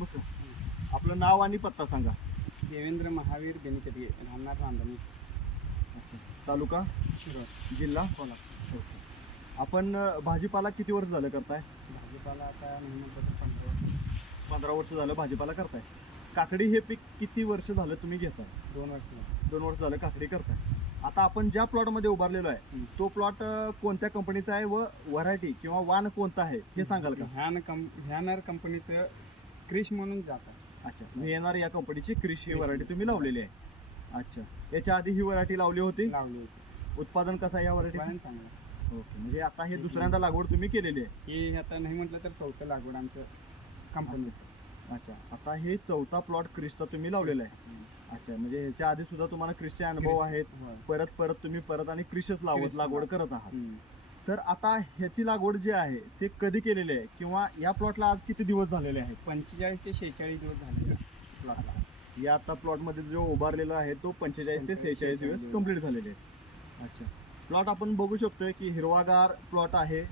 नमस्कार आपलं नाव आणि पत्ता सांगा. देवेंद्र महावीर बेनिचटगे राहणार रांधणी अच्छा. तालुका? शिरोळ. जिल्हा? कोल्हापूर. ओके. आपण भाजीपाला किती वर्ष झालं करताय? भाजीपाला आता तर पंधरा वर्ष. झालं भाजीपाला करताय. काकडी हे पीक किती वर्ष झालं तुम्ही घेताय? दोन वर्ष. दोन वर्ष झालं काकडी करताय. आता आपण ज्या प्लॉटमध्ये उभारलेलो आहे. तो प्लॉट कोणत्या कंपनीचा आहे व व्हरायटी किंवा वाण कोणता आहे हे सांगाल का? ह्यान कं ह्यानर कंपनीचं क्रिश म्हणून जातं अच्छा. येणार या कंपनीची कृषी ही व्हरायटी तुम्ही लावलेली आहे. अच्छा. याच्या आधी ही व्हरायटी लावली होती? लावली होती. उत्पादन कसं आहे या व्हरायटीचं पण चांगलं ओके. म्हणजे आता हे दुसऱ्यांदा लागवड तुम्ही केलेली आहे. हे आता नाही म्हटलं तर चौथं लागवड आमचं कंपनीचं अच्छा. आता हे चौथा प्लॉट क्रिसचा तुम्ही लावलेला आहे. अच्छा. म्हणजे ह्याच्या आधी सुद्धा तुम्हाला क्रिसचे अनुभव आहेत. परत परत तुम्ही परत आणि क्रिशच लावत लागवड करत आहात. तर आता ह्याची लागवड जी आहे ते कधी केलेली आहे? किंवा या प्लॉटला आज किती दिवस झालेले आहेत? पंचेचाळीस ते शेहेचाळीस दिवस झाले प्लॉटला या आता प्लॉटमध्ये जो उभारलेला आहे तो पंचेचाळीस ते सेहेचाळीस दिवस कंप्लीट झालेले आहेत. अच्छा. प्लॉट आपण बघू शकतोय की हिरवागार प्लॉट आहे.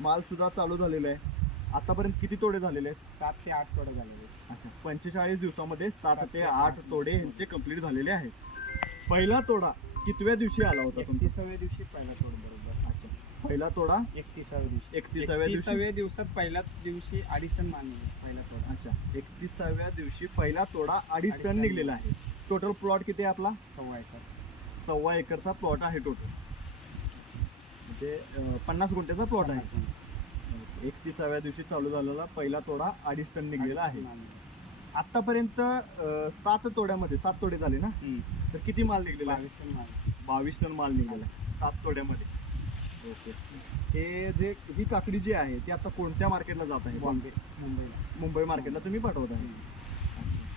माल सुद्धा चालू झालेला आहे. आतापर्यंत किती तोडे झालेले आहेत? सात ते आठ तोडे झालेले अच्छा. पंचेचाळीस दिवसामध्ये सात ते आठ तोडे ह्यांचे कंप्लीट झालेले आहेत. पहिला तोडा कितव्या दिवशी आला होता तुमचा? एकतीसाव्या दिवशी पहिला तोड पहिला तोडा. एकतीसाव्या दिवशी. एकतीसाव्या दिवशी. एकतीसाव्या दिवसात पहिल्याच दिवशी अडीच टन मानले पहिला तोडा. अच्छा. एकतीसाव्या दिवशी पहिला तोडा अडीच टन. निघलेला आहे. टोटल प्लॉट किती आहे आपला? सव्वा एकर. सव्वा एकरचा प्लॉट आहे टोटल म्हणजे अं, पन्नास गुंठ्याचा प्लॉट आहे. एकतीसाव्या दिवशी चालू झालेला पहिला तोडा अडीच टन निघलेला आहे. आतापर्यंत अं, सात तोड्यामध्ये सात तोडे झाले ना. तर किती माल निघलेला आहे? बावीस टन माल बावीस टन माल निघाला. आहे सात तोड्यामध्ये. ओके हे जे ही काकडी जी आहे ती आता कोणत्या मार्केटला जात आहे? बॉम्बे. मुंबईला. मुंबई मार्केटला तुम्ही पाठवत आहे.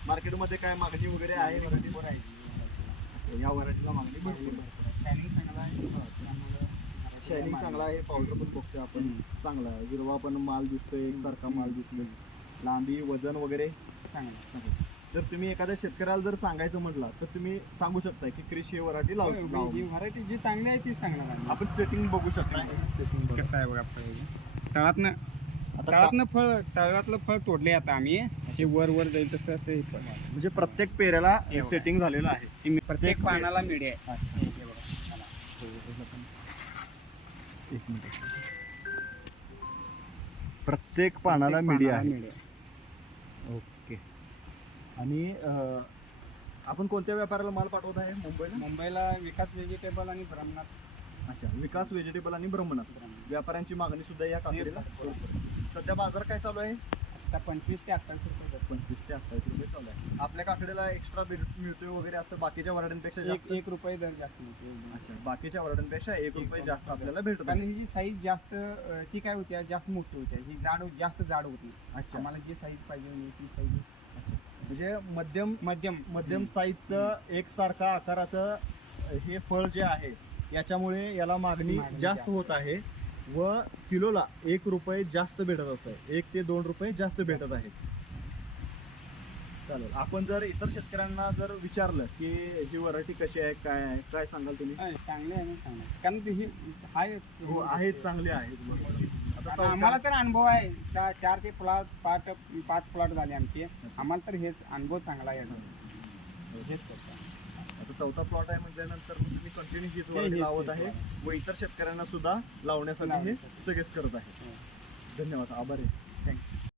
मार्केटमध्ये काय मागणी वगैरे आहे? व्हरायटी आहे. या व्हरायटीला मागणी भरपूर. शायनिंग चांगला आहे. शायनिंग चांगला आहे. पावडर पण बघतोय आपण. चांगला आहे. हिरवा पण माल दिसतोय. एकसारखा माल दिसतोय. लांबी वजन वगैरे? चांगला जर तुम्ही एखाद्या शेतकऱ्याला जर सांगायचं म्हटलं तर तुम्ही सांगू शकता की कृषी व्हरायटी लावू होय, लावू. ही व्हरायटी जी चांगली आहे ती सांगणार आम्ही. आपण सेटिंग बघू शकता कसं आहे बघा फळ तळातनं आता तळातनं फळ तळातलं फळ तोडले आता आम्ही जे वर वर जाईल तसं असं हे फळ म्हणजे प्रत्येक पेऱ्याला. सेटिंग झालेलं आहे हे प्रत्येक पानाला मिडी आहे अच्छा. हे बघा, पानाला. एक मिनिट प्रत्येक पानाला प्रत्येक मिडी पानाला आहे मिडी आहे. आणि आपण कोणत्या व्यापाराला माल पाठवत आहे? मुंबईला? मुंबईला विकास व्हेजिटेबल आणि ब्रह्मनाथ. अच्छा विकास व्हेजिटेबल आणि ब्रह्मनाथ. व्यापाऱ्यांची मागणी सुद्धा या काकडीला सध्या बाजार काय चालू आहे? आता पंचवीस ते अठ्ठावीस रुपये. पंचवीस ते अठ्ठावीस रुपये चालू आहे. आपल्या काकडीला एक्स्ट्रा मिळतोय वगैरे असं बाकीच्या वराड्यांपेक्षा एक एक रुपये दर जास्त मिळतो अच्छा बाकीच्या वराड्यांपेक्षा एक रुपये जास्त आपल्याला भेटत आहे ही साईज जास्त ती काय होती? जास्त मोठी होती. ही जाड जास्त जाड होती. अच्छा. आम्हाला जी साईज पाहिजे होती ती साईज म्हणजे मध्यम मध्यम. मध्यम साईजचं एकसारखा आकाराचं हे फळ जे आहे याच्यामुळे याला मागणी जास्त. होत आहे व किलोला एक रुपये जास्त भेटत असं आहे एक ते दोन रुपये जास्त भेटत आहेत. चालेल. आपण जर इतर शेतकऱ्यांना जर विचारलं की ही व्हरायटी कशी आहे काय आहे काय सांगाल तुम्ही? आहे, चांगले आहे ना आहे. कारण ती ही हाय हो आहेत चांगले आहेत बरोबर आता आम्हाला तर अनुभव आहे. चा- चार ते प्लॉट पाच पाच प्लॉट झाले आमचे. आम्हाला तर हेच अनुभव चांगला आहे. हेच करतो. आता चौथा प्लॉट आहे म्हटल्यानंतर मग तुम्ही कंटिन्यू हीच हे- हेच- लावत हेच आहे. व इतर शेतकऱ्यांना सुद्धा लावण्यासाठी हे. सगळेच करत आहे. धन्यवाद. आभार आहे.